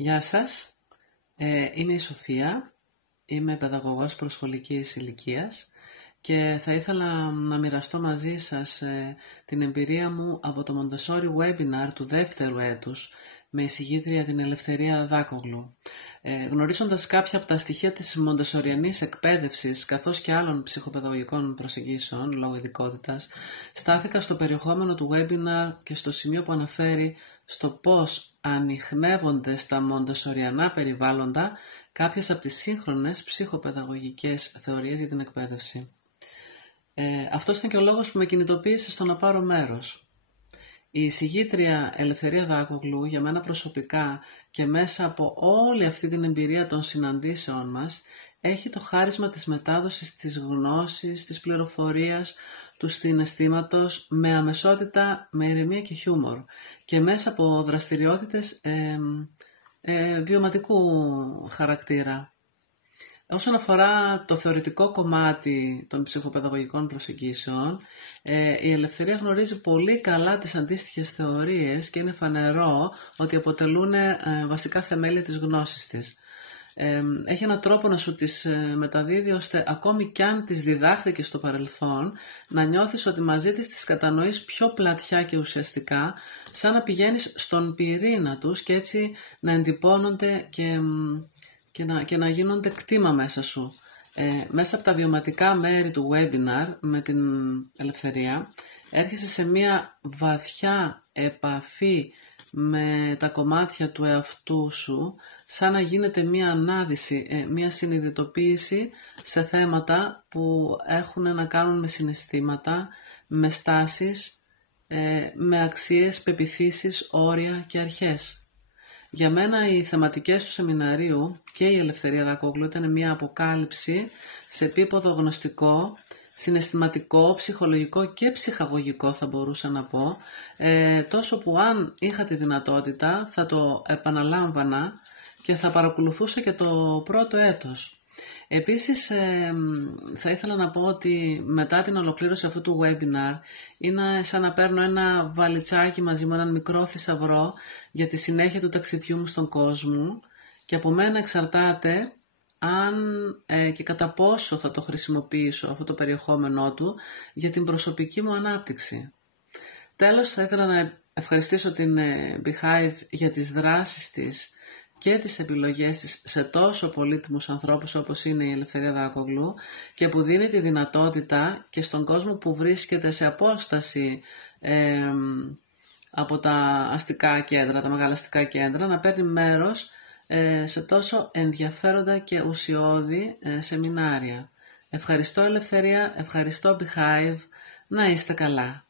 Γεια σας, είμαι η Σοφία, είμαι παιδαγωγός προσχολικής ηλικίας και θα ήθελα να μοιραστώ μαζί σας την εμπειρία μου από το Montessori Webinar του δεύτερου έτους με εισηγήτρια την Ελευθερία Δάκογλου. Γνωρίζοντας κάποια από τα στοιχεία της μοντεσοριανής εκπαίδευσης καθώς και άλλων ψυχοπαιδαγωγικών προσεγγίσεων λόγω ειδικότητας, στάθηκα στο περιεχόμενο του webinar και στο σημείο που αναφέρει στο πώς ανιχνεύονται στα μοντεσοριανά περιβάλλοντα κάποιες από τις σύγχρονες ψυχοπαιδαγωγικές θεωρίες για την εκπαίδευση. Αυτός ήταν και ο λόγος που με κινητοποίησε στο να πάρω μέρος. Η εισηγήτρια Ελευθερία Δάκογλου για μένα προσωπικά και μέσα από όλη αυτή την εμπειρία των συναντήσεων μας έχει το χάρισμα της μετάδοσης της γνώσης, της πληροφορίας, του συναισθήματος με αμεσότητα, με ηρεμία και χιούμορ και μέσα από δραστηριότητες βιωματικού χαρακτήρα. Όσον αφορά το θεωρητικό κομμάτι των ψυχοπαιδαγωγικών προσεγγίσεων, η Ελευθερία γνωρίζει πολύ καλά τις αντίστοιχες θεωρίες και είναι φανερό ότι αποτελούν βασικά θεμέλια της γνώσης της. Έχει έναν τρόπο να σου τις μεταδίδει ώστε ακόμη κι αν τις διδάχθηκε στο παρελθόν να νιώθεις ότι μαζί της τις κατανοείς πιο πλατιά και ουσιαστικά, σαν να πηγαίνεις στον πυρήνα τους και έτσι να εντυπώνονται και να γίνονται κτήμα μέσα σου. Μέσα από τα βιωματικά μέρη του webinar με την Ελευθερία έρχεσαι σε μια βαθιά επαφή με τα κομμάτια του εαυτού σου, σαν να γίνεται μια ανάδυση, μια συνειδητοποίηση σε θέματα που έχουν να κάνουν με συναισθήματα, με στάσεις, με αξίες, πεποιθήσεις, όρια και αρχές. Για μένα οι θεματικές του σεμιναρίου και η Ελευθερία Δάκογλου ήταν μια αποκάλυψη σε επίπεδο γνωστικό, συναισθηματικό, ψυχολογικό και ψυχαγωγικό θα μπορούσα να πω, τόσο που αν είχα τη δυνατότητα θα το επαναλάμβανα και θα παρακολουθούσα και το πρώτο έτος. Επίσης θα ήθελα να πω ότι μετά την ολοκλήρωση αυτού του webinar είναι σαν να παίρνω ένα βαλιτσάκι μαζί με έναν μικρό θησαυρό για τη συνέχεια του ταξιδιού μου στον κόσμο και από μένα εξαρτάται αν και κατά πόσο θα το χρησιμοποιήσω αυτό το περιεχόμενό του για την προσωπική μου ανάπτυξη. Τέλος, θα ήθελα να ευχαριστήσω την Beehive για τις δράσεις της και τις επιλογές της σε τόσο πολύτιμους ανθρώπους όπως είναι η Ελευθερία Δάκογλου και που δίνει τη δυνατότητα και στον κόσμο που βρίσκεται σε απόσταση από τα αστικά κέντρα, τα μεγάλα αστικά κέντρα, να παίρνει μέρος σε τόσο ενδιαφέροντα και ουσιώδη σεμινάρια. Ευχαριστώ Ελευθερία, ευχαριστώ Beehive, να είστε καλά.